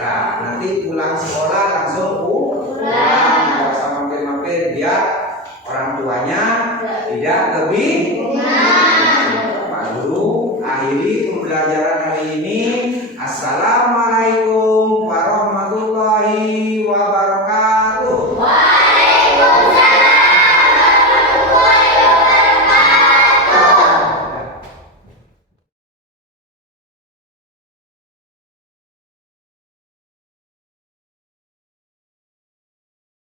kita. Nanti pulang sekolah langsung pulang, nggak usah mampir-mampir biar orang tuanya tidak